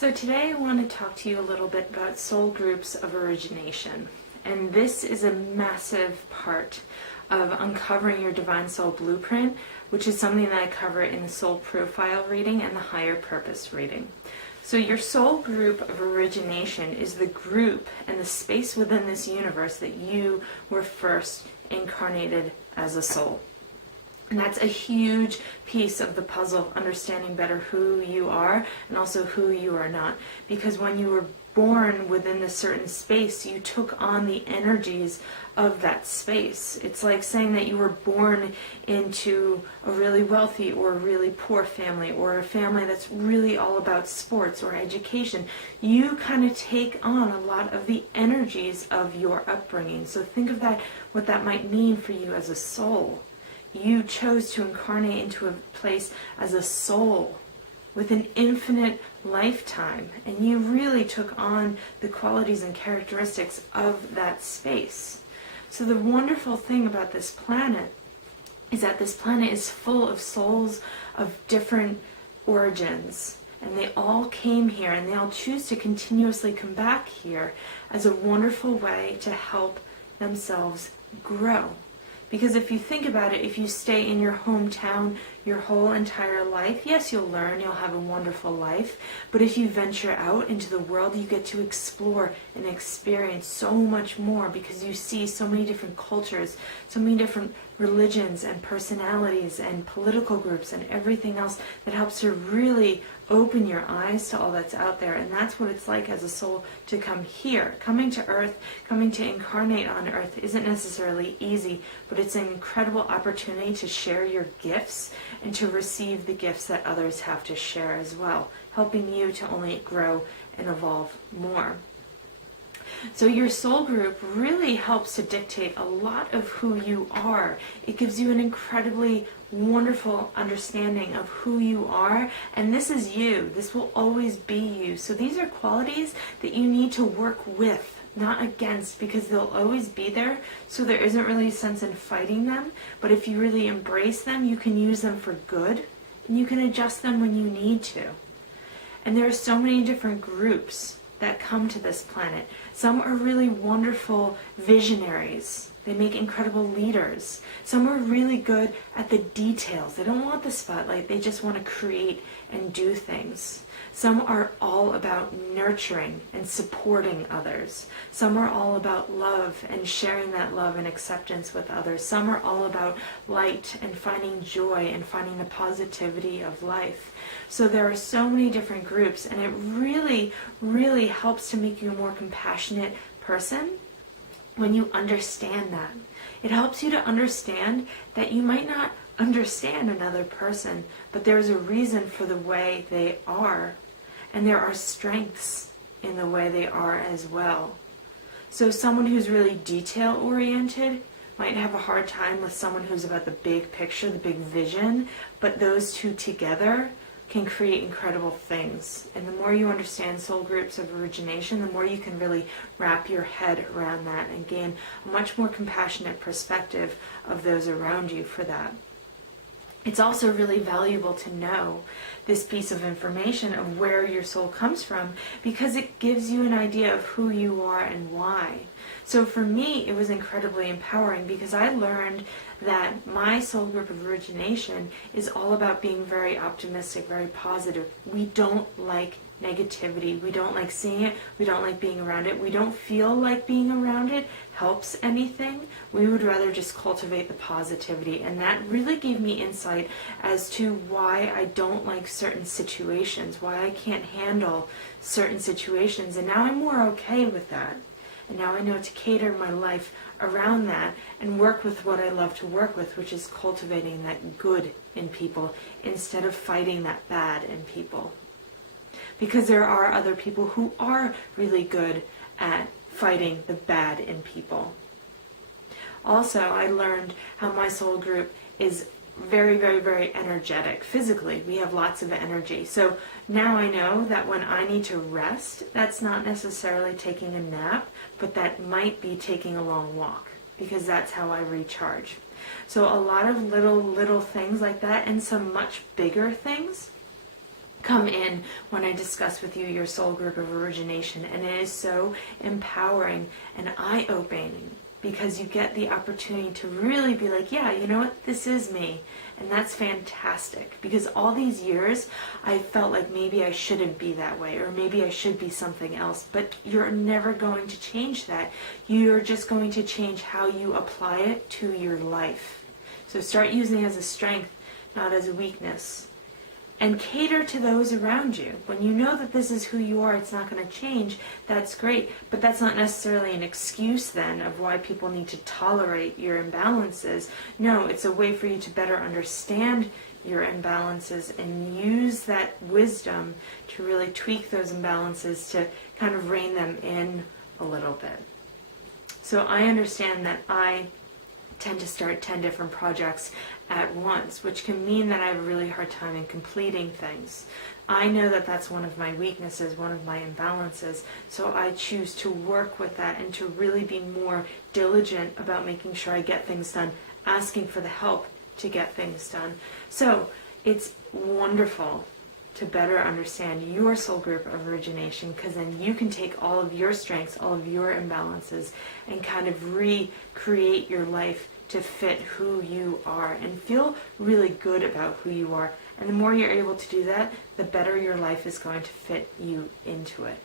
So today I want to talk to you a little bit about soul groups of origination. And this is a massive part of uncovering your divine soul blueprint, which is something that I cover in the soul profile reading and the higher purpose reading. So your soul group of origination is the group and the space within this universe that you were first incarnated as a soul. And that's a huge piece of the puzzle, understanding better who you are and also who you are not. Because when you were born within a certain space, you took on the energies of that space. It's like saying that you were born into a really wealthy or a really poor family, or a family that's really all about sports or education. You kind of take on a lot of the energies of your upbringing. So think of that, what that might mean for you as a soul. You chose to incarnate into a place as a soul with an infinite lifetime, and you really took on the qualities and characteristics of that space. So the wonderful thing about this planet is that this planet is full of souls of different origins, and they all came here and they all choose to continuously come back here as a wonderful way to help themselves grow. Because if you think about it, if you stay in your hometown your whole entire life, yes, you'll learn, you'll have a wonderful life, but if you venture out into the world, you get to explore and experience so much more, because you see so many different cultures, so many different religions and personalities and political groups and everything else that helps to really open your eyes to all that's out there. And that's what it's like as a soul to come here. Coming to Earth, coming to incarnate on Earth isn't necessarily easy, but it's an incredible opportunity to share your gifts and to receive the gifts that others have to share as well, helping you to only grow and evolve more. So your soul group really helps to dictate a lot of who you are. It gives you an incredibly wonderful understanding of who you are, and this is you. This will always be you. So these are qualities that you need to work with, not against, because they'll always be there, so there isn't really a sense in fighting them. But if you really embrace them, you can use them for good, and you can adjust them when you need to. And there are so many different groups that come to this planet. Some are really wonderful visionaries. They make incredible leaders. Some are really good at the details. They don't want the spotlight. They just want to create and do things. Some are all about nurturing and supporting others. Some are all about love and sharing that love and acceptance with others. Some are all about light and finding joy and finding the positivity of life. So there are so many different groups, and it really, really helps to make you a more compassionate person when you understand that. It helps you to understand that you might not understand another person, but there's a reason for the way they are, and there are strengths in the way they are as well. So someone who's really detail oriented might have a hard time with someone who's about the big picture, the big vision, but those two together can create incredible things. And the more you understand soul groups of origination, the more you can really wrap your head around that and gain a much more compassionate perspective of those around you for that. It's also really valuable to know this piece of information of where your soul comes from, because it gives you an idea of who you are and why. So for me, it was incredibly empowering, because I learned that my soul group of origination is all about being very optimistic, very positive. We don't like negativity. We don't like seeing it. We don't like being around it. We don't feel like being around it helps anything. We would rather just cultivate the positivity. And that really gave me insight as to why I don't like certain situations, why I can't handle certain situations. And now I'm more okay with that. And now I know to cater my life around that and work with what I love to work with, which is cultivating that good in people instead of fighting that bad in people. Because there are other people who are really good at fighting the bad in people. Also, I learned how my soul group is very, very, very energetic. Physically, we have lots of energy. So now I know that when I need to rest, that's not necessarily taking a nap, but that might be taking a long walk, because that's how I recharge. So a lot of little things like that, and some much bigger things come in when I discuss with you your soul group of origination, and it is so empowering and eye-opening because you get the opportunity to really be like, yeah, you know what, this is me. And that's fantastic, because all these years I felt like maybe I shouldn't be that way, or maybe I should be something else. But you're never going to change that. You're just going to change how you apply it to your life. So start using it as a strength, not as a weakness. And cater to those around you. When you know that this is who you are, it's not going to change, that's great. But that's not necessarily an excuse then of why people need to tolerate your imbalances. No, it's a way for you to better understand your imbalances and use that wisdom to really tweak those imbalances to kind of rein them in a little bit. So I understand that I tend to start 10 different projects at once, which can mean that I have a really hard time in completing things. I know that that's one of my weaknesses, one of my imbalances, so I choose to work with that and to really be more diligent about making sure I get things done, asking for the help to get things done. So it's wonderful to better understand your soul group of origination, because then you can take all of your strengths, all of your imbalances, and kind of recreate your life to fit who you are and feel really good about who you are. And the more you're able to do that, the better your life is going to fit you into it.